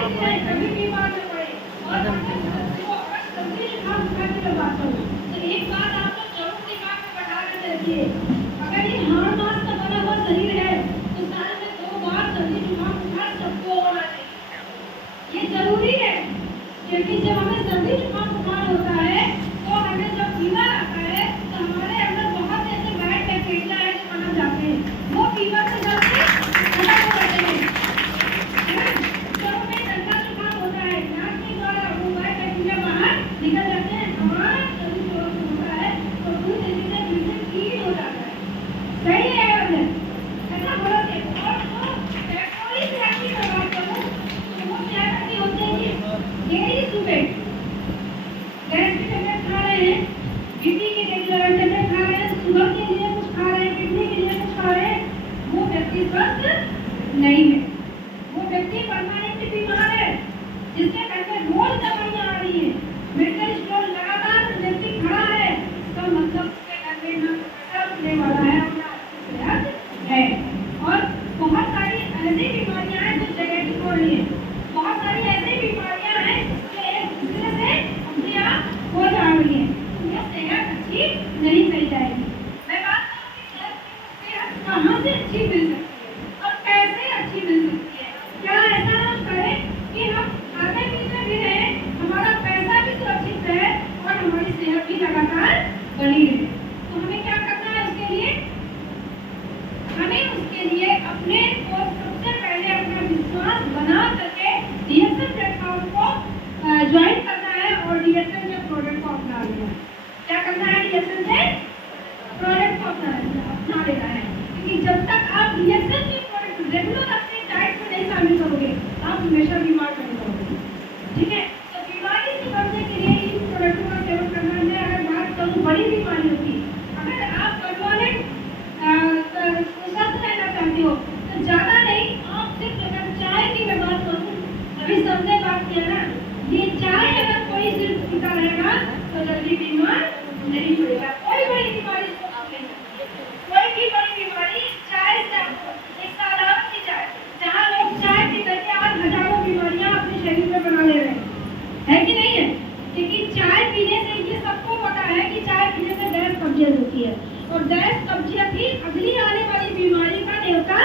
चाहे कभी बीमार न पड़े। और सर्दी जुकाम बुखार की मैं बात करूँ तो एक बात आप लोग जरूर दिमाग में बैठा के रखिए, अगर ये हाड़ मांस का बना हुआ शरीर है तो साल में 2 बार सर्दी जुकाम बुखार सबको होना चाहिए। ये जरूरी है, क्योंकि जब हमें सर्दी जुकाम बुखार होता है तो हमें जब फीवर आता है तो हमारे अंदर बहुत ऐसे बैड बैक्टीरिया है जो माना जाते हैं, वो फीवर से जल्दी खत्म हो जाते हैं। जब हमें ठंडा जुकाम होता है नाक के द्वारा वो बैड बैक्टीरिया बाहर निकल जाते हैं, हमारा सर्दी जुकाम होता है तो पूरी तरीके से बिल्कुल क्लीन हो जाता है। सही है ऐसा बोला थे। और तो कोई भी व्यक्ति का बात करूँ तो वो क्या करती होती है कि डेली सुबह गैस की टेबलेट खा रहे हैं, बीपी की टेबलेट खा रहे हैं, शुगर के लिए कुछ खा रहे हैं, किडनी के लिए कुछ खा रहे हैं, वो व्यक्ति स्वस्थ नहीं है। वो व्यक्ति परमानेंट बीमार है, जिसके घर में रोज दवाइयाँ आ रही है, मेडिकल स्टोर लगातार व्यक्ति खड़ा है, तो मतलब उसके घर में ना पैसा रुकने वाला है और ना सेहत है। और बहुत सारी ऐसी बीमारियां हैं जो जेनेटिक हो रही है, बहुत सारी ऐसी बीमारियां हैं जो एक दूसरे से हमसे हो जा रही है, तो यह सेहत अच्छी नहीं चल जाएगी। मैं बात करूँ कि सेहत कहाँ से अच्छी मिल सकती है और कैसे अच्छी मिल सकती है। क्या ऐसा हम करें कि हम खाते पीते भी रहें, हमारा पैसा भी सुरक्षित रहे और हमारी सेहत भी लगातार बनी रहे। तो हमें क्या करना है उसके लिए? हमें उसके लिए अपने को सबसे पहले अपना विश्वास बना करके डीएसएन प्लेटफॉर्म को ज्वाइन करना है और डीएसएन के प्रोडक्ट को अपना लेना है। क्या करना है? डीएसएन के प्रोडक्ट को अपना लेना है, क्योंकि जब तक आप डीएसएन के प्रोडक्ट रेगुलर अपने डाइट में नहीं शामिल करोगे आप हमेशा बीमार पड़ जाओगे। ठीक है, तो बीमारी से बचने के लिए इन प्रोडक्टों का सेवन करना है। अगर बात करूँ बड़ी बीमारियों की, अगर आप परमानेंट स्वस्थ रहना चाहते हो तो ज्यादा नहीं, आप सिर्फ अगर चाय की मैं बात करूँ, अभी सबने बात किया ना, ये चाय अगर कोई सिर्फ पीता रहेगा तो जल्दी बीमार नहीं पड़ेगा। कोई बड़ी बीमारी कोई भी बड़ी बीमारी चाय से आपको, एक साधारण सी चाय, जहाँ लोग चाय पी करके आज हजारों बीमारियां अपने शरीर में बना ले रहे हैं, है कि नहीं है? क्योंकि चाय पीने से ये सबको पता है कि चाय पीने से गैस कब्जियत होती है और गैस कब्जियत ही अगली आने वाली बीमारी का न्योता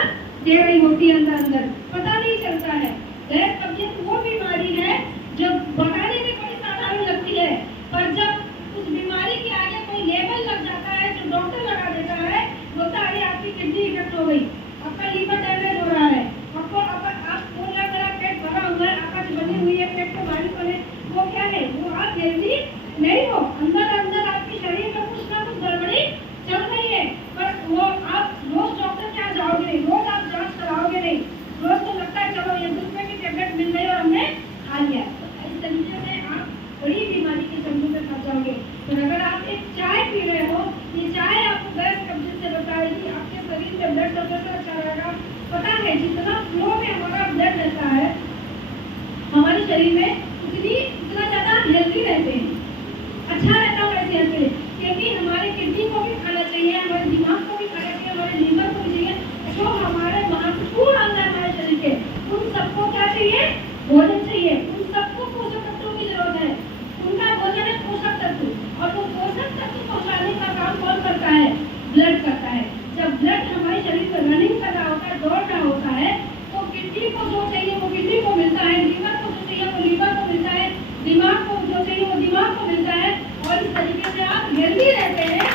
दे रही होती है। अंदर पता नहीं चलता है। गैस कब्जियत वो बीमारी है जो बताने में बड़ी साधारण लगती है, पर जब उस बीमारी के आगे कोई लेबल लग जाता है जो डॉक्टर लगा देता है, बोलता है आपकी किडनी इफेक्ट हो गई, आपका लीवर डैमेज हो रहा है, आपको आप बोल रहे मेरा पेट भरा हुआ है, आकाश बनी हुई है, पेट को भारी पड़े, वो क्या है? वो आप हेल्दी नहीं हो, अंदर अंदर आपके शरीर में कुछ ना कुछ गड़बड़ी चल रही है। पर वो आप रोज डॉक्टर के यहाँ जाओगे नहीं, रोज आप जांच कराओगे नहीं, रोज तो लगता है चलो ये 2 रुपए की टेबलेट मिल गई और हमने खा लिया। इस तरीके से आप बड़ी बीमारी के चंगुल में फंस जाओगे। तो अगर आप एक चाय पी रहे हो, ये चाय आपको गैस कब्जियत से बचाएगी, आपके शरीर में ब्लड सर्कुलेशन अच्छा रहेगा। पता है जितना फ्लो में हमारा ब्लड रहता है हमारे शरीर में, उतना ज्यादा हेल्दी रहते हैं, अच्छा रहता है हमारे सेहत के लिए। क्योंकि हमारे किडनी को भी खाना चाहिए, हमारे दिमाग को भी खाना चाहिए, हमारे लीवर को भी चाहिए, जो हमारे महत्वपूर्ण अंग है हमारे शरीर के, उन सबको क्या चाहिए? भोजन चाहिए। उन सबको पोषक तत्वों की जरूरत है। उनका भोजन है पोषक तत्व, और वो पोषक तत्व पहुंचाने का काम कौन करता है? ब्लड करता है। जब ब्लड हमारे शरीर में रनिंग कर रहा होता है, दौड़ रहा होता है, तो किडनी को जो चाहिए वो किडनी को मिलता है, लीवर को जो चाहिए वो लीवर को मिलता है, दिमाग को जो चाहिए वो दिमाग को मिलता है, और इस तरीके से आप हेल्दी रहते हैं।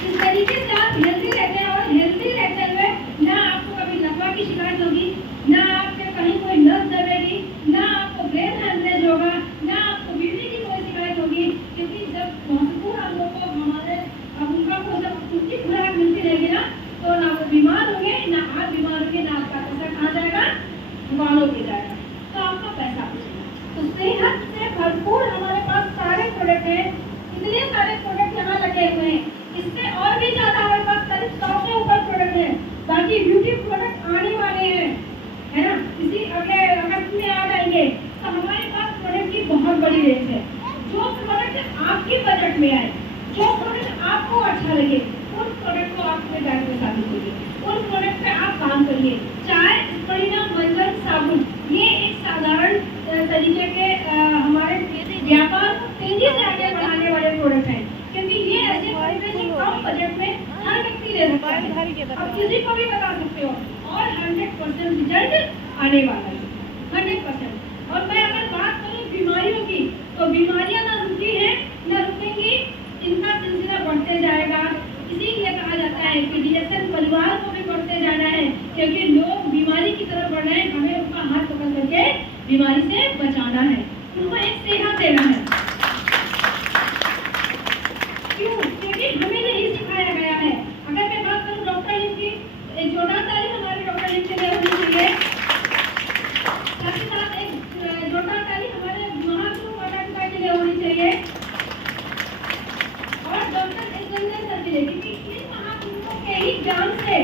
इस तरीके से आप हेल्दी रहते हैं और हेल्दी रहते हुए ना आपको कभी लकवा की शिकायत होगी, ना आपके कहीं कोई नस दबेगी, ना आपको ब्रेन हेमरेज होगा, ना आपको बीपी की कोई शिकायत होगी। क्योंकि जब महत्वपूर्ण अंगों को हमारे उनका को जब उनकी खुराक मिलती रहेगी ना, तो ना वो बीमार होंगे, ना आप बीमार होंगे, ना आपका पैसा कहाँ जाएगा? वालों के जाएगा, तो आपका पैसा बचेगा। तो सेहत से भरपूर हमारे पास सारे प्रोडक्ट हैं, इतने सारे प्रोडक्ट यहाँ लगे हुए हैं। इससे और भी ज्यादा हमारे पास करीब 100 से ऊपर प्रोडक्ट हैं। बाकी ब्यूटी प्रोडक्ट आने वाले हैं, है ना? इसी अगले अगस्त में आ जाएंगे। तो हमारे पास प्रोडक्ट की बहुत बड़ी रेंज है। जो प्रोडक्ट आपके बजट में आए, जो प्रोडक्ट आपको अच्छा लगे, उन प्रोडक्ट को आप अपने डाइट में शामिल करिए, उन प्रोडक्ट पे आप काम करिए। चाहे बड़ी ना बन साबुन, ये एक साधारण तरीके के हमारे व्यापार को तेजी से आगे बढ़ाने वाले प्रोडक्ट हैं, क्योंकि ये ऐसे प्रोडक्ट हैं जो कम बजट में हर व्यक्ति ले सकता है, अब किसी को भी बता सकते हो, और 100% रिजल्ट आने वाला है, 100%। और मैं अगर बात करूँ बीमारियों की, तो बीमारियां ना रुकी हैं ना रुकेंगी, इनका सिलसिला बढ़ते जाएगा। इसीलिए कहा जाता है कि डीएसएन परिवार को भी बढ़ते जाना है, क्योंकि लोग बीमारी की तरफ बढ़ रहे हैं, हमें उनका हाथ पकड़ करके बीमारी से बचाना है, उनको एक सेहत देना है। क्यों? क्योंकि हमें यही सिखाया गया है। अगर मैं बात करूँ डॉक्टर लिम की, एक जोरदार ताली हमारे डॉक्टर लिम के लिए होनी चाहिए। साथ ही साथ एक जोरदार ताली हमारे महागुरु माता पिता के लिए होनी चाहिए, और डॉक्टर एसवेंद्र सर के लिए, क्योंकि इन महागुरुओं के ही ज्ञान से,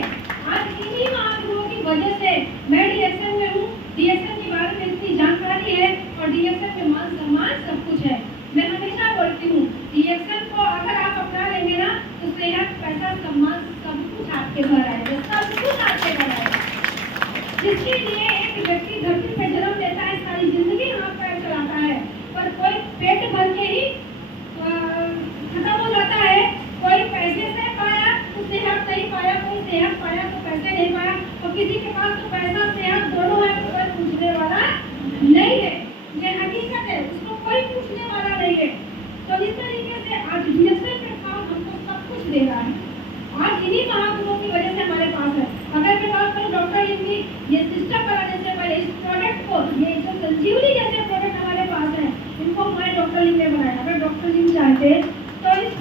आज इन्हीं महागुरुओं की वजह से मैं डीएसएन में हूँ। डीएसएन के बारे में इतनी जानकारी है, और डीएसएन में मान सम्मान सब कुछ है। मैं हमेशा बोलती हूँ, डीएसएन को अगर आप अपना लेंगे ना, तो सेहत, पैसा, सम्मान सब कुछ आपके घर आएगा, सब कुछ आपके घर आएगा। जिसके लिए एक व्यक्ति धरती पे जन्म लेता है, सारी जिंदगी हाथ पैर चलाता है, पर कोई पेट भर के ही खत्म हो जाता है। कोई पैसे से पाया तो सेहत नहीं पाया, कोई सेहत पाया तो पैसे नहीं पाया, और किसी के पास तो पैसा सेहत दोनों है, कोई पूछने वाला नहीं है। ये हकीकत है, उसको कोई पूछने वाला नहीं है। तो इस तरीके से आज डीएसएन के साथ हमको सब कुछ दे रहा है, आज इन्हीं महागुरुओं की वजह से हमारे पास है। अगर मैं बात करूँ डॉक्टर लिम की, ये सिस्टम बनाने से पहले इस प्रोडक्ट को, ये जो संजीवनी जैसे प्रोडक्ट हमारे पास है, इनको हमारे डॉक्टर लिम ने बनाया। अगर डॉक्टर लिम चाहते तो इस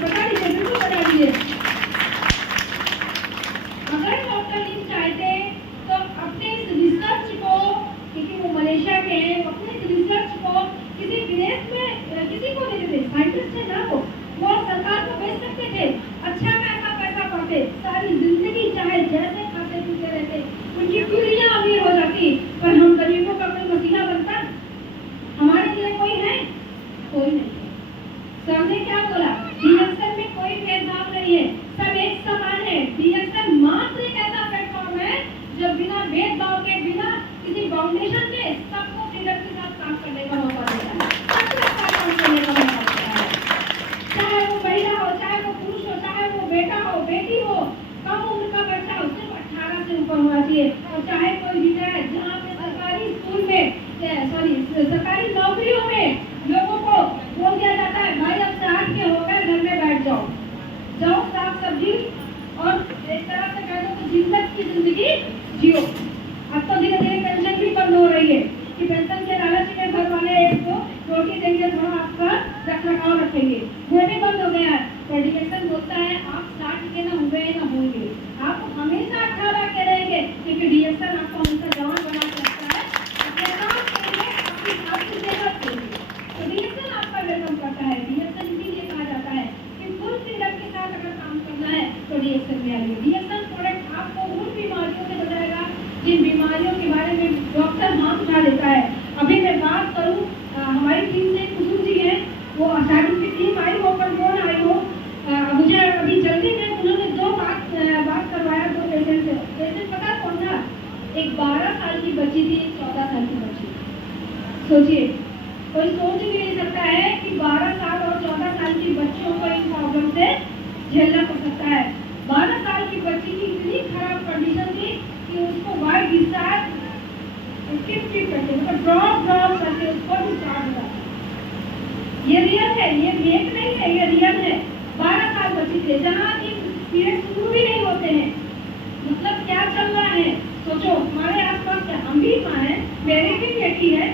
बता दीजिए, बिल्कुल बता दीजिए। अगर डॉक्टर लिम चाहते तो अपने इस रिसर्च को, क्योंकि वो मलेशिया के हैं, अपने इस रिसर्च को किसी विदेश में किसी को देते थे, साइंटिस्ट से ना वो सरकार को भेज सकते थे, अच्छा पैसा पाते, सारी जिंदगी चाहे जैसे खाते पीते रहते, उनकी पीढ़ियां अमीर हो जाती, पर हम गरीबों का कोई मसीहा बनता? हमारे लिए कोई है? कोई नहीं। सर ने क्या बोला? डीएसएन में कोई भेदभाव नहीं है, सब एक समान है। डीएसएन मात्र एक ऐसा प्लेटफॉर्म है जो बिना भेदभाव के, बिना किसी फाउंडेशन के, सबको फ्रीडम के साथ काम करने का मौका देता है, सबके साथ काम करने का मौका देता है। चाहे वो महिला हो, चाहे वो पुरुष हो, चाहे वो बेटा हो, बेटी हो, कम उम्र का बच्चा हो, सिर्फ 18 से ऊपर होना चाहिए, और चाहे कोई भी जाए, जहाँ पे सरकारी स्कूल में, सरकारी नौकरियों में लोगों को बोल दिया जाता है, भाई अब 60 के हो गए, घर में बैठ जाओ, साग सब्जी, और एक तरह से कह दो तो जिंदगी की जिंदगी जियो। अब तो धीरे धीरे पेंशन भी बंद हो रही है, कि पेंशन के लालच में घर वाले एक को रोटी देंगे, थोड़ा आपका रखरखाव रखेंगे, वो भी बंद हो गया है। तो डीएसएन बोलता है आप 60 के ना हुए ना होंगे, आप हमेशा 18 के रहेंगे, क्योंकि डीएसएन आपको हमेशा जवान बना के रखता है, अपने काम करेंगे, आपकी सेहत करेंगे, तो डीएसएन आपका वेलकम करता है। डीएसएन इसीलिए कहा जाता है कि फुल फ्रीडम के साथ अगर काम करना है तो डीएसएन में आइए। डीएसएन प्रोडक्ट आपको उन बीमारियों से बचाएगा जिन बीमारियों के बारे में डॉक्टर हाथ उठा लेता है। अभी मैं बात करूँ, हमारी टीम से कुसुम जी हैं, वो शायद उनकी टीम आई हो, पर कौन आई हो, मुझे अभी जल्दी में उन्होंने दो बात करवाया, 2 पेशेंट से। पेशेंट पता कौन था? एक 12 साल की बच्ची थी, एक 14 साल की बच्ची। सोचिए, कोई सोच भी नहीं सकता है कि 12 साल और 14 साल की बच्चियों को इन प्रॉब्लम से झेलना पड़ सकता है। 12 साल की बच्ची की इतनी खराब कंडीशन थी कि उसको वाइट डिस्चार्ज टिप करके, मतलब ड्रॉप करके उसको डिस्चार्ज हुआ। ये रियल है, ये फेक नहीं है, ये रियल है। 12 साल बच्ची थी, जहाँ की पीरियड शुरू भी नहीं होते हैं, मतलब क्या चल रहा है सोचो। हमारे आसपास क्या, हम भी माँ है, मेरी भी बेटी है,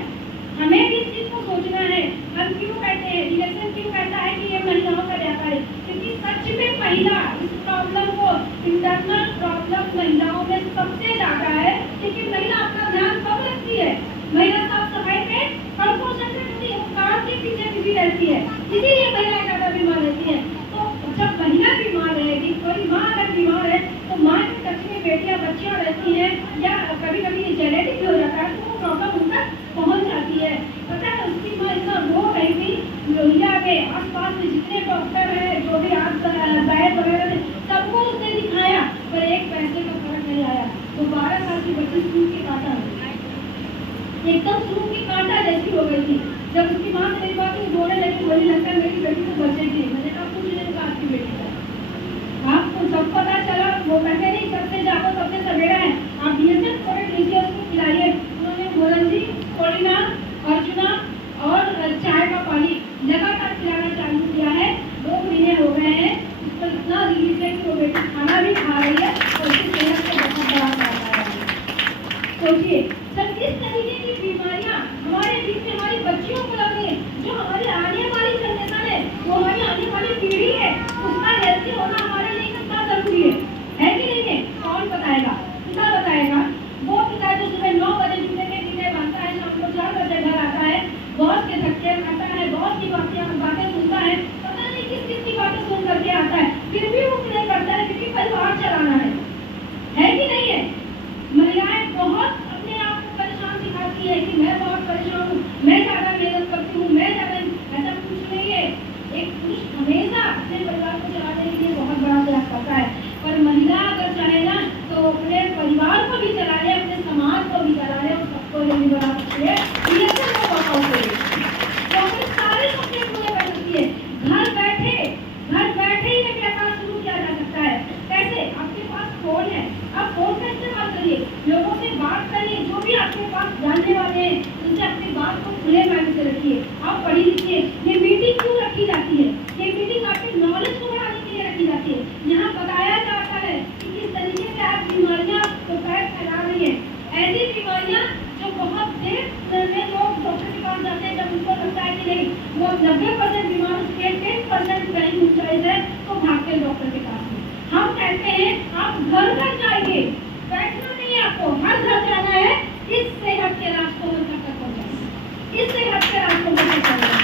हमें भी इस चीज को सोचना है। हम क्यों कहते हैं, डीएसएन क्यों कहता है कि ये महिलाओं का व्यापार है? क्योंकि सच में महिला इस प्रॉब्लम को, इंटरनल प्रॉब्लम महिलाओं में सबसे ज्यादा है, क्योंकि महिला अपना ध्यान कब रखती है? महिला साफ सफाई पे कम कॉन्सेंट्रेट होती है, वो काम के पीछे बिजी रहती है, इसीलिए महिला ज्यादा बीमार रहती है। तो जब महिला बीमार रहेगी, कोई माँ अगर बीमार है, तो माँ के टच में बेटियां बच्चियां रहती हैं, या कभी कभी जेनेटिक भी हो जाता है, तो वो प्रॉब्लम उनका पहुंच जाती है। पता है उसकी माँ इतना रो रही थी, लोहिया में आसपास में जितने डॉक्टर हैं, जो भी डायट वगैरह थे, सबको उसने दिखाया, पर एक पैसे का फर्क नहीं आया। तो 12 साल की बच्ची स्कूल के काटा है, एकदम सूख के कांटा जैसी हो गई थी। जब उसकी माँ से मेरी बात हुई, रोने लगी, बोलने लगता है मेरी बेटी तो बचेगी। मैंने कहा कुछ नहीं होगा आपकी बेटी का। आपको जब पता चला, वो कहते नहीं सबसे जागो सबसे सवेरा है, आप DSM थोड़े लीजिए, उसको पिलाइए। उन्होंने मोरन जी, कोलिना, अर्जुना और चाय का पानी लगातार पिलाना चालू किया है। 2 महीने हो गए हैं, उसको इतना रिलीफ है कि वो बेटी खाना भी खा रही है और उसकी सेहत को बहुत बड़ा फायदा है। सोचिए सर, इस तरीके की बीमारियां हमारे बीच में हमारी बच्चियों को लग रही है। जो हमारी आने वाली जनरेशन है, वो हमारी आने वाली पीढ़ी है, उसका हेल्थी होना हमारे लिए कितना जरूरी है कि नहीं है? कौन बताएगा? पिता बताएगा। वो पिता जो सुबह 9 बजे जूते के टीके बांधता है, शाम को 4 बजे घर आता है, बॉस के धक्के खाता है, बॉस की बातें सुनता है, पता नहीं किस किस की बातें सुन करके आता है, फिर भी वो नहीं करता है क्योंकि परिवार चलाना है कि नहीं है? महिलाएं बहुत अपने आप को परेशान दिखाती है कि मैं बहुत परेशान हूँ, मैं ज्यादा मेहनत करती हूँ, मैं ज्यादा, ऐसा कुछ नहीं है। एक पुरुष हमेशा अपने परिवार को चलाने के लिए बहुत बड़ा प्रयास करता है, पर महिला अगर चाहे ना तो अपने परिवार को भी चला ले, अपने समाज को भी चला ले और सबको ये भी बना सकती है। ये सब को वर्कआउट करें तो अपने सारे सपने पूरे कर सकती है। घर बैठे ही एक व्यापार शुरू किया जा सकता है। कैसे? आपके पास फोन है, आप फोन का इस्तेमाल करिए, लोगों से बात करिए, जो भी आपके पास जानने वाले हैं उनसे अपनी बात को खुले मन से रखिए। आप पढ़ी लिखिए। ये मीटिंग क्यों रखी जाती है? ये मीटिंग आपके नॉलेज को बढ़ाने के लिए रखी जाती है। यहाँ बताया जाता है कि किस तरीके से आप बीमारियां तो फैला रही है। ऐसी बीमारियां जो बहुत देर में लोग डॉक्टर के पास जाते हैं, जब उनको लगता है कि नहीं वो 90% बीमार, उसके 10% कहीं ऊंचाई है तो भागते हैं डॉक्टर के पास। हम कहते हैं आप घर घर जाइए, बैठना नहीं, आपको हर घर जाना है। इस सेहत के रास्तों में तक पहुंचे, इस सेहत के रास्तों में तक पहुंचे,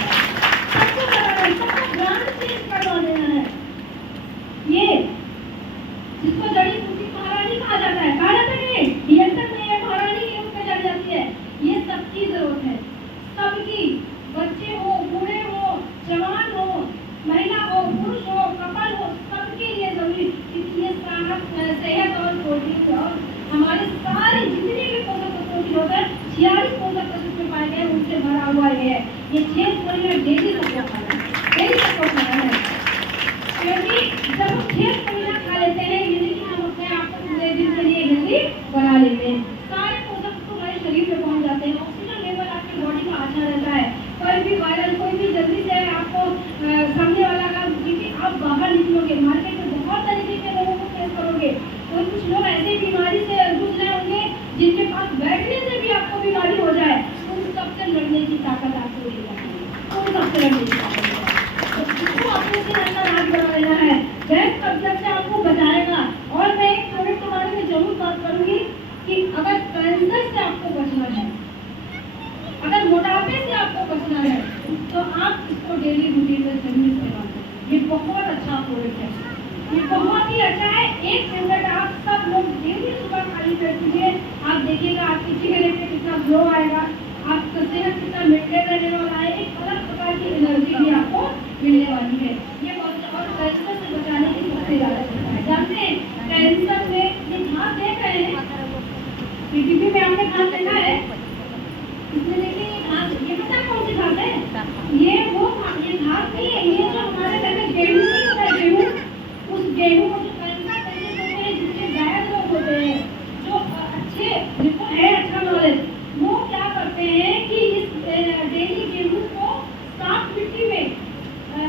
सबको बताना है, सबको ज्ञान चेंज करवा देना है। ये जिसको जड़ी बूटी महारानी कहा जाता है, कहा जाता है DSM में ये महारानी के रूप में जानी जाती है। ये सबकी जरूरत है, सबकी, बच्चे हो, बूढ़े हो, जवान हो, महिला हो, पुरुष हो, कपल हो, सबके लिए जरूरी, क्योंकि ये सारा सेहत और प्रोटीन और हमारे सारे जितने भी पोषक तत्वों की होता है, 46 पोषक तत्व में पाए गए उनसे भरा हुआ है। ये 6 महीने डेली सबको खाना है, डेली सबको खाना है। क्योंकि जब हम 6 महीने खा लेते हैं, ये नहीं कि हम अपने आप को पूरे दिन के लिए हेल्दी बना लेते हैं, सारे पोषक तत्व हमारे शरीर में पहुंच जाते हैं, ऑक्सीजन लेवल आपकी बॉडी का अच्छा रहता है। कोई भी वायरल, कोई भी जल्दी से आपको सामने वाला का, क्योंकि आप बाहर निकलोगे, मार्केट में बहुत तरीके के लोगों को फेस करोगे, तो कुछ लोग ऐसी बीमारी से जूझ रहे होंगे जिनके पास बैठने से भी आपको बीमारी हो जाए, उन सबसे लड़ने की ताकत आपको मिल जाती है, उन सबसे लड़ने की ताकत है। तो इसको अपने से अंदर हाथ बना लेना है, बेस्ट सब्जेक्ट से आपको बचाएगा। और मैं एक प्रोडक्ट के बारे में जरूर बात करूंगी कि अगर कैंसर से आपको बचना है, अगर मोटापे से आपको बचना है, तो आप इसको डेली रूटीन में जरूर इस्तेमाल करें। ये बहुत अच्छा प्रोडक्ट है, ये बहुत ही अच्छा है। एक टैबलेट आप सब लोग डेली सुबह खाली पेट कीजिए, आप देखिएगा आपके चेहरे पे कितना ग्लो आएगा, आपका सेहत कितना मेंटेन रहने वाला है, एक अलग प्रकार की एनर्जी भी आपको मिलने वाली है। ये बहुत, और कैंसर से बचाने की सबसे ज्यादा चिंता है। जानते हैं कैंसर में ये घास देख रहे हैं, पीपीपी में आपने घास देखा है, इसमें देखिए ये घास, ये पता है कौन सी घास है? ये घास नहीं है, ये जो हमारे घर में गेहूं नहीं होता है, गेहूं, उस गेहूं को जो कैंसर पेशेंट होते हैं, जिसके डायट लोग होते हैं, जो अच्छे, जिनको है अच्छा नॉलेज, वो क्या करते हैं कि इस डेली गेहूं को साफ मिट्टी में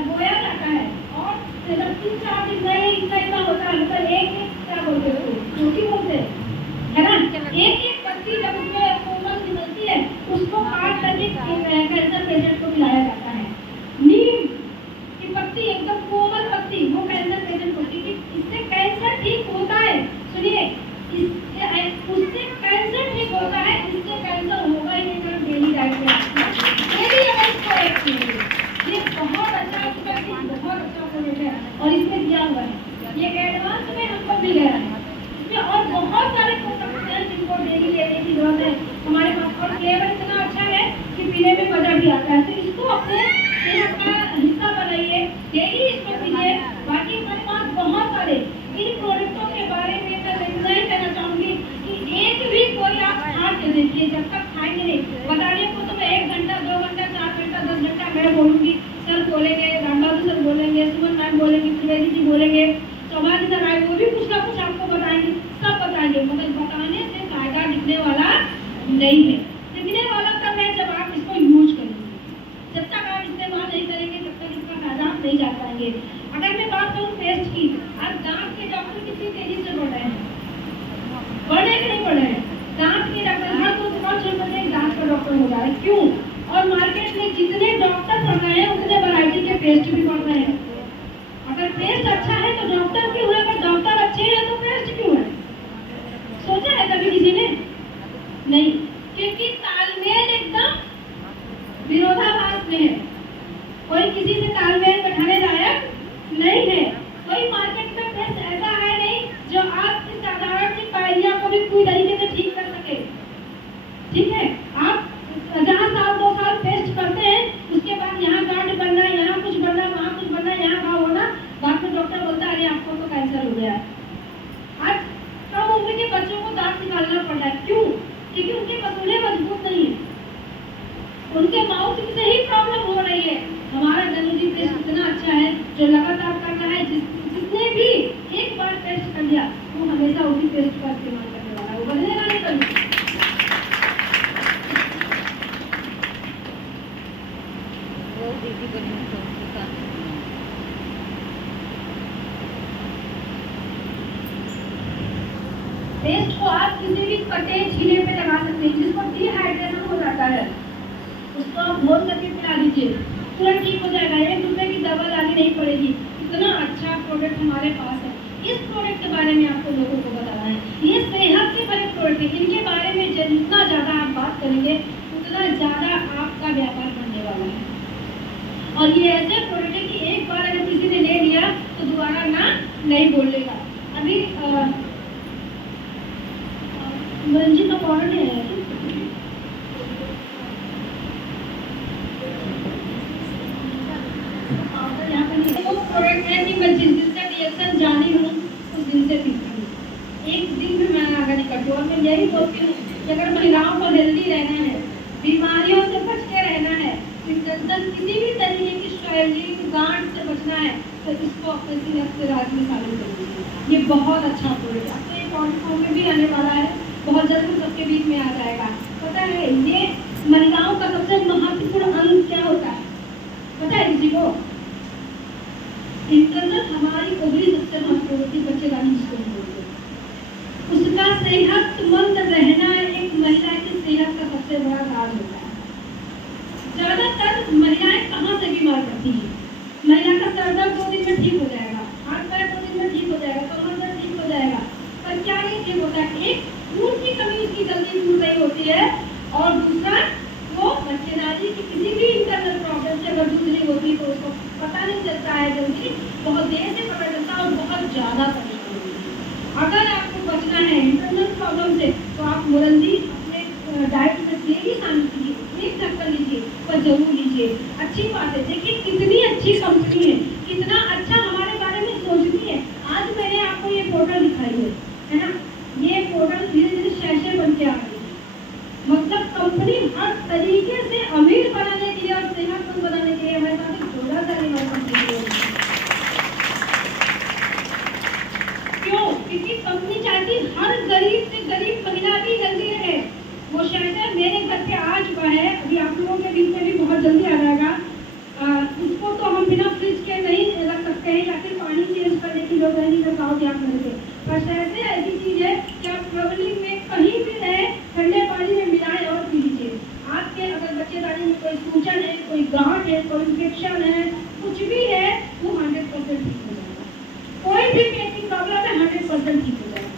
बोया जाता है और 3-4 दिन नहीं इतना होता है, मतलब एक क्या बोलते हैं, रोटी बोलते हैं, है ना? एक पत्ती जब उसमें कोमल निकलती है, उसको काट करके कैंसर पेशेंट को खिलाया जाता है। नीम की पत्ती, एकदम कोमल पत्ती, वो कैंसर पेशेंट को, इससे कैंसर ठीक होता है। सुनिए, उससे कैंसर ठीक होता है, इससे कैंसर होगा ही नहीं अगर डेली डाइट में ये बहुत अच्छा प्रोडक्ट है और इसमें दिया हुआ है, ये एडवांस में हमको मिल गया है। इसमें और बहुत सारे प्रोडक्ट हैं जिनको डेली लेने की जरूरत है हमारे पास, और फ्लेवर इतना अच्छा है कि पीने में मजा भी आता है। तो इसको अपने सेहत का हिस्सा बनाइए, डेली इसको पीजिए। बाकी हमारे पास बहुत सारे इन प्रोडक्टों के बारे में मैं इतना ही कहना चाहूंगी कि एक भी कोई आप खा के देखिए, जब तक खाएंगे नहीं कुछ आपको बताएंगे, सब बताएंगे, मगर बताने से फायदा दिखने वाला नहीं है। दिखने वाला तब है जब आप इसको यूज करेंगे। जब तक आप इस्तेमाल नहीं करेंगे तब तक इसका फायदा आप नहीं जान पाएंगे। अगर मैं बात करूँ पेस्ट की, आज दांत के डॉक्टर कितनी तेजी से बढ़ रहे हैं, बढ़ रहे नहीं बढ़ रहे हैं? दांत के डॉक्टर हर 2-5 में एक दांत का डॉक्टर हो रहा है। क्यों? और मार्केट में जितने डॉक्टर बढ़ रहे हैं उतने वैरायटी के पेस्ट भी बढ़ रहे हैं। अगर पेस्ट अच्छा है तो डॉक्टर क्यों है, अगर डॉक्टर अच्छे हैं तो पेस्ट क्यों है? सोचा है कभी किसी ने? नहीं, क्योंकि तालमेल एकदम विरोधाभास में है। कोई किसी से तालमेल बैठाने लायक नहीं है। कोई मार्केट में पेस्ट ऐसा है नहीं जो आपकी साधारण सी पायरिया को भी पूरी तरीके से ठीक कर सके। ठीक है, आप जहाँ साल 2 साल पेस्ट करते हैं, उसके बाद यहाँ गांठ बनना, यहाँ कुछ बनना, वहाँ कुछ बनना, यहाँ घाव होना, बाद में डॉक्टर बोलता है अरे आपको तो कैंसर हो गया। आज कम उम्र के बच्चों को दांत निकालना पड़ रहा है। क्यों? क्योंकि उनके पसूले मजबूत नहीं है, उनके माउथ से ही प्रॉब्लम हो रही है। हमारा धनुजी पेस्ट इतना अच्छा है जो लगातार कर रहा है, जिसने भी एक बार पेस्ट कर लिया वो हमेशा उसी पेस्ट का इस्तेमाल करने वाला है, वो बदलेगा नहीं कभी। पेस्ट को आप किसी भी कटे छीले पे लगा सकते हैं। जिसको डिहाइड्रेशन हो जाता है उसको आप घोल करके पिला दीजिए, तुरंत ठीक हो जाएगा। 1 रुपए की दवा लानी नहीं पड़ेगी। इतना अच्छा प्रोडक्ट हमारे पास है। इस प्रोडक्ट के बारे में आपको लोगों को बताना है। ये सेहत के भरे प्रोडक्ट है, इनके बारे में जितना ज़्यादा आप बात करेंगे उतना ज़्यादा आपका व्यापार बढ़ने वाला है। और ये ऐसे प्रोडक्ट है कि एक बार अगर किसी ने ले लिया तो दोबारा ना नहीं बोलेगा। अभी मंजी का पाउडर नहीं है, प्रोडक्ट है कि मैं जिस दिन से रिएक्शन जानी हूँ उस दिन से पीती हूँ। एक दिन भी मैं आगे नहीं करती। और मैं यही बोलती हूँ कि अगर महिलाओं को हेल्दी रहना है, बीमारियों से बच के रहना है, किसी भी तरीके की शारीरिक गांठ से बचना है तो इसको अपने सेहत से रात में चालू कर दीजिए। ये बहुत अच्छा प्रोडक्ट है। आपको एक ऑर्डर फॉर्म में भी आने वाला है, बहुत जल्द सबके बीच में आ जाएगा। पता है ये महिलाओं का सबसे महत्वपूर्ण अंग क्या होता है पता है किसी को? इंटरनल हमारी ओवरी सबसे महत्वपूर्ण होती है, बच्चेदानी जिसको बोलते हैं। उसका सेहतमंद रहना एक महिला की सेहत का सबसे बड़ा राज होता है। ज्यादातर महिलाएं कहाँ से बीमार पड़ती हैं? महिला का सर दर्द 2 दिन में ठीक हो जाएगा, हाथ पैर 2 दिन में ठीक हो जाएगा, कमर दर्द ठीक हो जाएगा, पर क्या नहीं ठीक होता है? एक खून की कमी उसकी जल्दी दूर नहीं होती है, और दूसरा वो बच्चेदानी की किसी भी इंटरनल प्रॉब्लम से अगर दूसरी होती तो उसको पता नहीं चलता है, जल्दी बहुत देर से पता चलता है और बहुत ज़्यादा परेशान होती है। अगर आपको बचना है इंटरनल प्रॉब्लम से तो आप मोरंदी अपने डाइट में डेली शामिल कीजिए, 1 ढक्कन लीजिए पर जरूर लीजिए। अच्छी बात है, देखिए कितनी अच्छी कंपनी है, कितना अच्छा हमारे बारे में सोचती है। आज मैंने आपको ये पोर्टल दिखाई है ना, ये पोर्टल धीरे धीरे शैशे बन के आ रही है। मतलब कंपनी हर तरीके से अमीर बनाने के लिए और सेहतमंद बनाने के लिए हमारे साथ एक जोड़ा सा नहीं कंपनी है। क्यों? क्योंकि कंपनी चाहती हर गरीब से गरीब महिला भी हेल्दी रहे। वो शैशे मेरे घर पे आ चुका है, अभी आप लोगों के बीच में भी बहुत जल्दी आ जाएगा। उसको तो हम बिना फ्रिज के नहीं रख सकते हैं या फिर पानी चेंज करने की लोग नहीं कर पाओगे आप मेरे से। पर शैशे ऐसी चीज है कि आप ट्रेवलिंग में कहीं भी रहे ठंडे पानी में मिलाएं और पी लीजिए। आपके अगर बच्चेदानी में कोई सूजन है, कोई गांठ है, कोई इन्फेक्शन है, कुछ भी है, वो 100% ठीक हो जाएगा। कोई भी पेट की प्रॉब्लम है 100% ठीक हो जाएगा।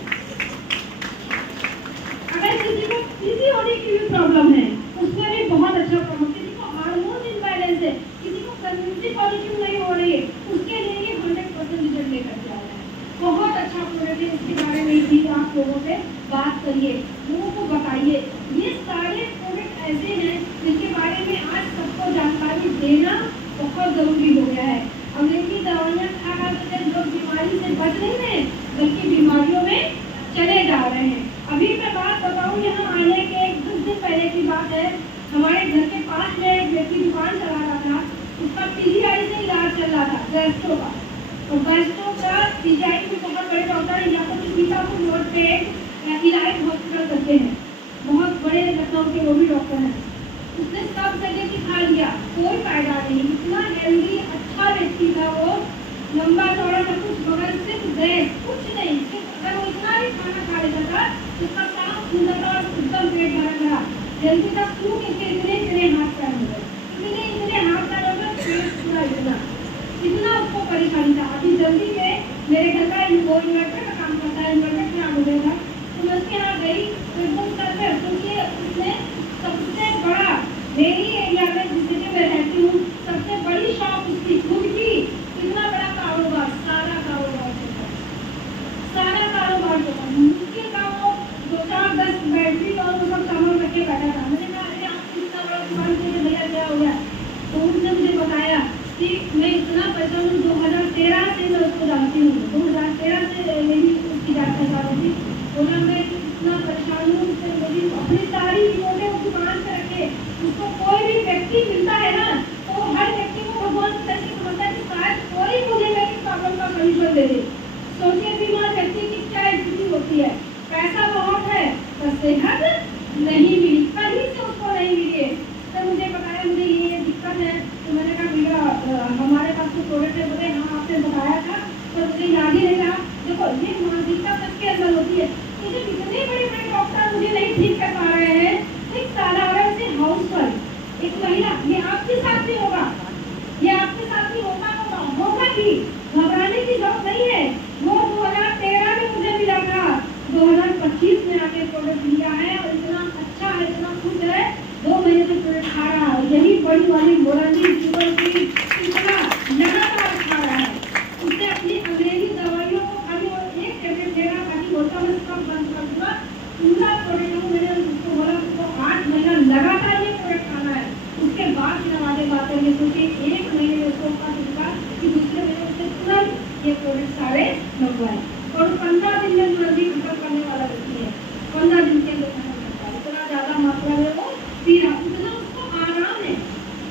अगर किसी को पीसीओडी की भी प्रॉब्लम है उसमें भी बहुत अच्छा प्रॉब्लम, किसी को हार्मोन इम्बैलेंस है, किसी को प्रेगनेंसी पॉजिटिव नहीं हो रही है, उसके लिए ये 100% रिजल्ट लेकर के आ रहा है। बहुत अच्छा प्रोडक्ट है, इसके बारे में भी आप लोगों से बात करिए, लोगों को बताइए। ये सारे प्रोडक्ट ऐसे हैं जिनके बारे में आज सबको जानकारी देना बहुत जरूरी हो गया है। अंग्रेजी दवाइयाँ खा कर लोग बीमारी से बच नहीं रहे बल्कि बीमारियों में चले जा रहे हैं। अभी मैं बात बताऊँ, यहाँ आने के 10 दिन पहले की बात है, हमारे घर के पास में एक व्यक्ति दुकान चला रहा था, उसका पीजीआई से इलाज चल रहा था, गैस्ट्रो का। और बच्चों का पीजीआई में बहुत बड़े डॉक्टर हैं, यहाँ पर सीतापुर रोड पे इलाइट हॉस्पिटल करते हैं, बहुत बड़े लखनऊ के वो भी डॉक्टर हैं। उसने सब जगह दिखा लिया, कोई फायदा नहीं। इतना हेल्दी अच्छा व्यक्ति था वो, लंबा चौड़ा सब कुछ, मगर सिर्फ गैस, कुछ नहीं। सिर्फ अगर वो इतना भी खाना खा लेता था उसका काम सुंदर था और एकदम पेट भरा भरा हेल्दी था। क्यों? क्योंकि इतने इतने हाथ पैर हो गए, इतने हाथ पैर हो गए, पेट पूरा इतना उसको परेशानी था। अभी जल्दी में मेरे घर का वो इन्वर्टर का काम करता है, इन्वर्टर खराब हो गया था, तो मैं उसके यहाँ गई तो एकदम सर पे, क्योंकि उसने सबसे बड़ा मेरी एरिया में जिस जगह मैं रहती हूँ सबसे बड़ी शॉप उसकी खुद की, इतना बड़ा कारोबार, सारा कारोबार मुश्किल का वो 2-4-10 बैटरी और वो सब सामान रख के बैठा था। मैंने कहा अरे आप इतना बड़ा दुकान से भैया क्या हो गया? तो उसने मुझे बताया कि मैं इतना परेशान हूँ, 2013 से मैं उसको जानती हूँ, 2013 से मेरी उसकी जान पहचान थी। बोला मैं इतना परेशान हूँ, उससे मेरी अपनी सारी रिपोर्टें उस दुकान पे रखे। उसको कोई भी व्यक्ति मिलता है ना तो हर व्यक्ति को भगवान की तरह समझता है कि शायद कोई मुझे मेरी प्रॉब्लम का सलूशन दे दे। सोचिए बीमार व्यक्ति की क्या स्थिति होती है, पैसा बहुत है पर सेहत नहीं मिली, कहीं से उसको नहीं मिली है। तो मुझे बताया मुझे ये दिक्कत है, तो मैंने कहा भैया हमारे पास तो प्रोडक्ट है। बोले हाँ आपने बताया था पर मुझे याद ही नहीं रहा। देखो ये मानसिकता सबके अंदर होती है, मुझे कितने बड़े बड़े डॉक्टर मुझे नहीं ठीक कर पा रहे हैं। एक साला और ऐसे हाउसवाइफ एक महिला, ये आपके साथ भी होगा, ये आपके साथ भी होगा भी, घबराने की जरूरत नहीं है। वो 2013 में मुझे मिला था, 2025 में आके प्रोडक्ट लिया है और इतना अच्छा है, इतना खुश है, 2 महीने से प्रोडक्ट खा रहा है। यही बड़ी वाली मोरंगी शुगर की इतना लगातार खा रहा है। उसने अपनी अंग्रेजी दवाइयों को खाली और एक टेबलेट लेना ताकि होता है सब बंद कर दूंगा, पूरा प्रोडक्ट मैंने उसको बोला उसको 8 महीना लगातार ये प्रोडक्ट खाना है। उसके बाद फिर हमारे बातें में सोचे 1 महीने में उसको पता चला कि दूसरे महीने उसने तुरंत ये प्रोडक्ट सारे मंगवाए और 15 दिन में मुरंगी खत्म करने वाला व्यक्ति है। 15 दिन के अंदर खत्म करता है, इतना ज्यादा मात्रा में वो पी रहा, उतना उसको आराम है।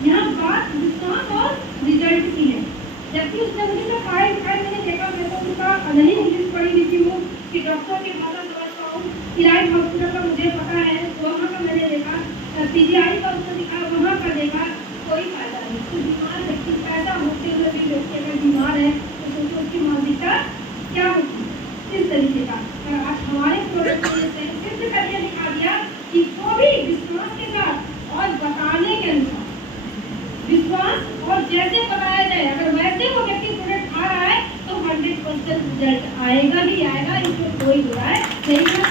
यहाँ बात विश्वास और रिजल्ट की है। जबकि उसने मुझे जो फाइल मैंने देखा, मैं तो उनका नहीं इंग्लिश पढ़ी लिखी हूँ कि डॉक्टर के भाषा समझ पाऊँ। इलाइट हॉस्पिटल का मुझे पता है, वहाँ का मैंने देखा, पीजीआई का उसने दिखा, वहाँ का देखा, कोई फायदा नहीं। तो बीमार व्यक्ति पैदा होते हुए भी व्यक्ति अगर बीमार है तो सोचो उसकी मानसिकता क्या होगी, इस तरीके का। और आज हमारे प्रोडक्ट ने सिद्ध करके दिखा दिया कि वो भी विश्वास के साथ और बताने के अनुसार, विश्वास और जैसे बताया जाए अगर वैसे वो व्यक्ति प्रोडक्ट खा रहा है तो 100% रिजल्ट आएगा ही आएगा, इसमें कोई बुराई नहीं है।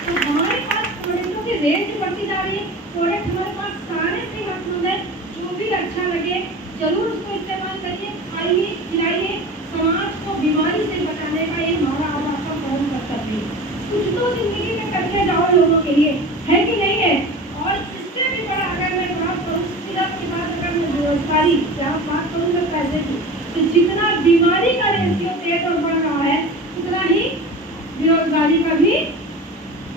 तो हमारे पास प्रोडक्टों की रेंज बढ़ती जा रही है, प्रोडक्ट हमारे पास सारे से मतलब है, जो भी अच्छा लगे जरूर उसको इस्तेमाल करिए, खाइए, खिलाइए। समाज को बीमारी से बचाने का ये हमारा आज आपका कौन कर्तव्य है। कुछ तो जिंदगी में करके जाओ लोगों के लिए, है कि नहीं है? और इससे भी बड़ा अगर मैं बात करूँ सिर्फ की बात, अगर मैं बेरोजगारी क्या बात करूँ मैं पैसे की, तो जितना बीमारी का रेशियो तेज और बढ़ रहा है उतना ही बेरोजगारी का भी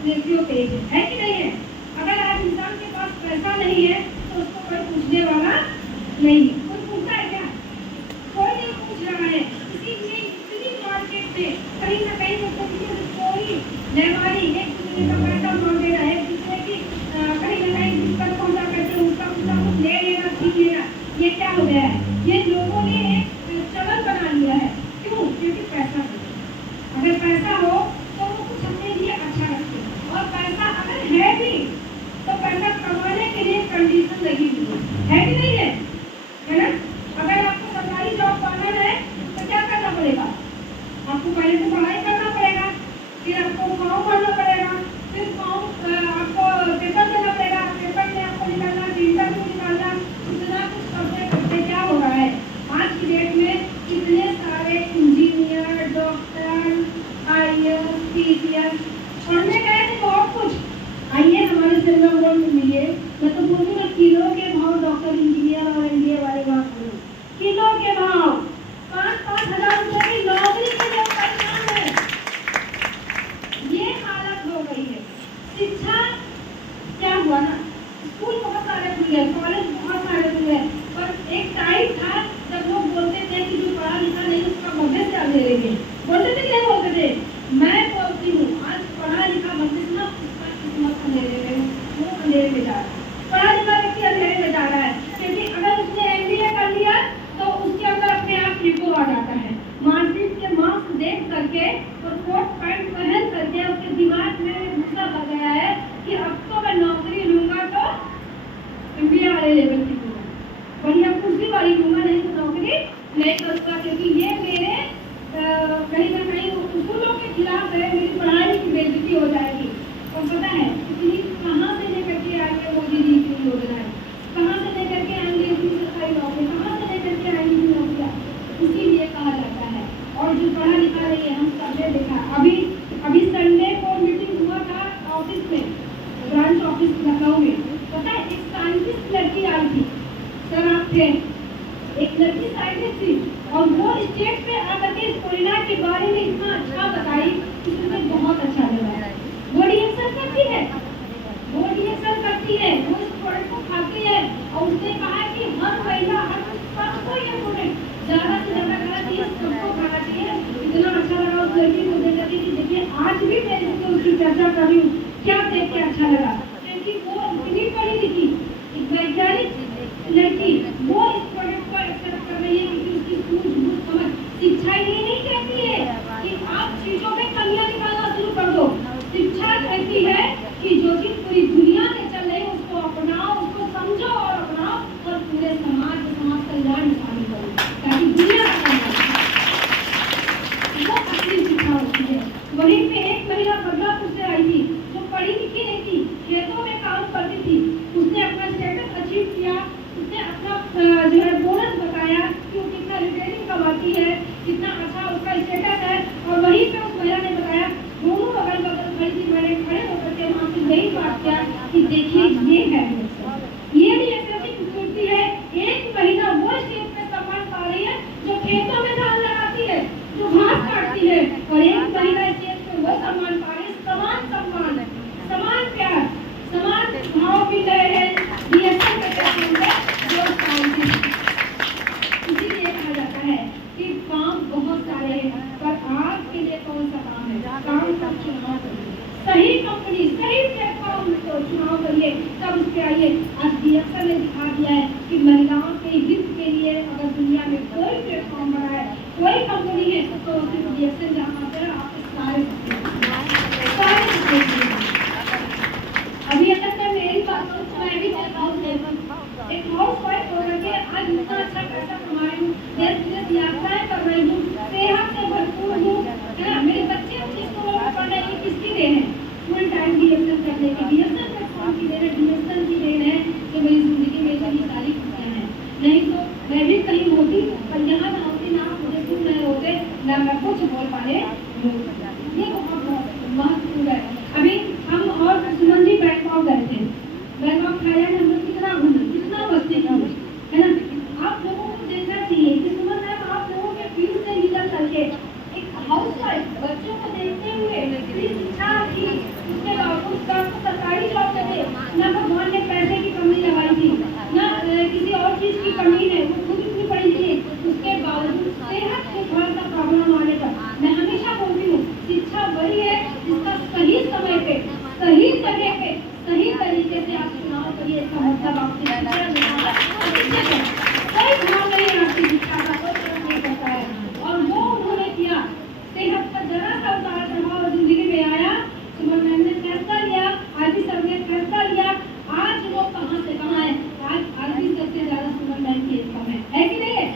रेशियो तेज है कि नहीं है? अगर आज इंसान के पास पैसा नहीं है तो उसको कोई पूछने वाला नहीं है। कोई पूछता है क्या? कोई नहीं पूछ रहा है। इसी मार्केट में कहीं ना कहीं कोई व्यापारी एक दूसरे का पैसा मांगे रहा है, एक दूसरे की कहीं ना कहीं दिक्कत पहुंचा करके उसका कुछ ले लेना, छीन लेना, ये क्या हो गया है? ये लोगों ने एक चलन बना लिया है। क्यों? क्योंकि पैसा है। अगर पैसा हो तो वो कुछ अपने लिए अच्छा रखते हैं, और पैसा अगर है भी तो पैसा कमाने के लिए कंडीशन लगी हुई है कि नहीं है? है ना? अगर आपको सरकारी जॉब पाना है तो क्या करना पड़ेगा? आपको पहले तो पढ़ाई करना पड़ेगा, फिर आपको फॉर्म भरना पड़ेगा, फिर फॉर्म आपको पेपर देना पड़ेगा, पेपर में आपको निकालना, इंटरव्यू निकालना, इतना कुछ करते करते क्या हो रहा है आज की डेट में? इतने सारे इंजीनियर, डॉक्टर, IAS, PCS पढ़ने गए थे बहुत कुछ। आइए हमारे सेंट्रल गवर्नमेंट में मिलिए, मैं तो बोलूँ ना किलो के भाव डॉक्टर, इंजीनियर और MBA वाले बात करूँ, किलो के भाव 5-5 हजार रुपए की नौकरी के लिए परेशान है। ये हालत हो गई है। शिक्षा क्या हुआ ना, स्कूल बहुत सारे खुल गए, कॉलेज बहुत सारे खुल गए, पर एक टाइम था जब लोग बोलते दे रही है। बोलते थे कि नहीं बोलते थे? मैं बोलती हूँ आज पढ़ा लिखा बंदे ना उसका किस्मत अंधेरे में, वो अंधेरे में जा रहा है। पढ़ा लिखा व्यक्ति अंधेरे में जा रहा है, क्योंकि अगर उसने MBA कर लिया तो उसके अंदर अपने आप ईगो आ जाता है। मार्कशीट के मार्क्स देख करके और कोट पैंट पहन करके उसके दिमाग में घुसा भर गया है कि अब तो मैं नौकरी लूंगा तो MBA वाले लेवल की लूंगा, बढ़िया कुर्सी वाली लूंगा, नहीं तो नौकरी नहीं करूंगा, क्योंकि ये मेरे कहीं ना कहीं उसूलों के खिलाफ है, मेरी पढ़ाई की बेइज्जती हो जाएगी। और पता है इतनी कहाँ से लेकर के आएंगे मोदी जी की योजनाएं, कहाँ से लेकर के आएंगे इतनी सरकारी नौकरी, कहाँ से लेकर के आएंगी इतनी नौकरियाँ, इसीलिए कहा जाता है। और जो पढ़ा लिखा नहीं है, हम सबने देखा, अभी संडे को मीटिंग हुआ था ऑफिस में, ब्रांच ऑफिस लखनऊ में, पता है एक साइंटिस्ट लड़की आई थी, सर आप थे, एक लड़की साइंटिस्ट थी, और वो स्टेज पे आकर के कोरोना के बारे में इतना अच्छा बताई कि मुझे बहुत अच्छा लगा। वो रिएक्शन करती है, वो इस प्रोडक्ट को खाती है, और उसने कहा कि हर महिला हर सबको ये प्रोडक्ट ज़्यादा से ज़्यादा खाना चाहिए, सबको खाना चाहिए। इतना अच्छा लगा उस लड़की को देख करके कि देखिए आज भी मैं उसकी चर्चा कर रही हूँ, क्या देख के अच्छा लगा, क्योंकि वो इतनी पढ़ी लिखी एक वैज्ञानिक लड़की, वो इस प्रोडक्ट को एक्सेप्ट कर रही है, क्योंकि उसकी सूझबूझ समझ। शिक्षा ये नहीं कहती है कि आप चीजों में कमियां निकालना शुरू कर दो, शिक्षा कहती है कि जो चीज पूरी दुनिया में चल रही है उसको अपनाओ, उसको समझो और अपनाओ, और पूरे समाज कल्याण में शामिल करो, ताकि दुनिया का कल्याण, वो असली शिक्षा होती है। वहीं पे एक महिला बदलापुर से आई थी, जो पढ़ी लिखी नहीं थी, खेतों में काम करती थी, उसने अपना स्टेटस अचीव किया, उसने अपना जो है बोनस बताया कि वो कितना रिटेलिंग कमाती है, कितना अच्छा उसका स्टेटस है। और वहीं पे उस महिला ने बताया, दोनों अगल बगल खड़ी थी, मैंने खड़े होकर के वहाँ से यही बात किया कि देखिए ये है, ये भी एक ऐसी खूबसूरती है। एक महिला वो स्टेज पे सम्मान पा रही है जो खेतों में धान लगाती है, जो घास काटती है, और एक महिला स्टेज पे वो सम्मान पा रही है, समान सम्मान, समान प्यार, समान भाव भी गए हैं। इसीलिए कहा जाता है कि काम बहुत सारे हैं, पर आपके लिए कौन सा काम है? काम का चुनाव करिए, सही कंपनी, सही प्लेटफॉर्म को चुनाव करिए, तब उस पे आइए। आज DXL ने दिखा दिया है कि महिलाओं के हित के लिए अगर दुनिया में कोई प्लेटफॉर्म बना है, कोई कंपनी है, तो सिर्फ DXL जहाँ पर आपके सारे अभी अगर मैं मेरी बात करूँ तो मैं भी एक हाउस वाइफ होकर के आज इतना अच्छा पैसा कमा रही हूँ, देश विदेश यात्राएं कर रही हूँ, सेहत से भरपूर हूँ, है ना, मेरे बच्चे अच्छे स्कूलों में पढ़ रहे हैं, किसकी देन है? फुल टाइम DXL करने की, DXL प्लेटफॉर्म की देन है, DXL की देन है कि मेरी जिंदगी में इतनी सारी खुशियाँ हैं। नहीं तो मैं भी कहीं होती, पर यहाँ ना होती, ना मुझे सुन रहे होते, ना मैं कुछ बोल पाने। ये बहुत महत्वपूर्ण है। अभी हम और सुमन जी बैंकॉक गए थे, बैंकॉक थाईलैंड हम लोग कितना घूमे, कितना मस्ती की, है ना। आप लोगों को देखना चाहिए कि सुमन मैम आप लोगों के फील्ड से निकल करके एक हाउसवाइफ बच्चों को देखते हुए इतनी शिक्षा की, उसके बावजूद सरकारी जॉब करते, ना भगवान ने पैसे की कमी लगाई थी, ना किसी और चीज की कमी है, वो खुद इतनी पढ़ी लिखी, उसके बावजूद सेहत के थोड़ा सा प्रॉब्लम आने पर मैं हमेशा बोलती हूँ शिक्षा वही है जिसका सही समय पे, सही जगह पे, सही तरीके से आप चुनाव करिए। इसका मतलब आपकी कोई भाव नहीं, आपकी शिक्षा का कोई फर्क नहीं पड़ता है। और वो उन्होंने किया, सेहत पर जरा सा उतार चढ़ाव जिंदगी में आया, सुमन मैम ने फैसला लिया, आरती सर ने फैसला लिया, आज वो कहाँ से कहाँ है। आज आरती सर से ज्यादा सुमन मैम की इनकम है कि नहीं है?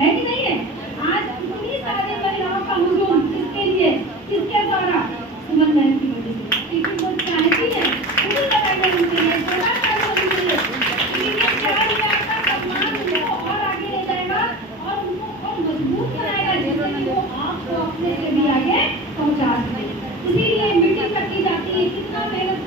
है कि नहीं है? आज इतनी सारी महिलाओं का हुजूम किसके लिए, किसके द्वारा? सुमन मैम की वजह से, क्योंकि वो चाहती है पूरी तरह से उनके लिए बड़ा काम करने के लिए, क्योंकि 4 लाख का सम्मान उनको और आगे ले जाएगा और उनको और मजबूत बनाएगा, जिससे कि वो आपको अपने से भी आगे पहुंचा सके। इसीलिए मीटिंग रखी जाती है, कितना मेहनत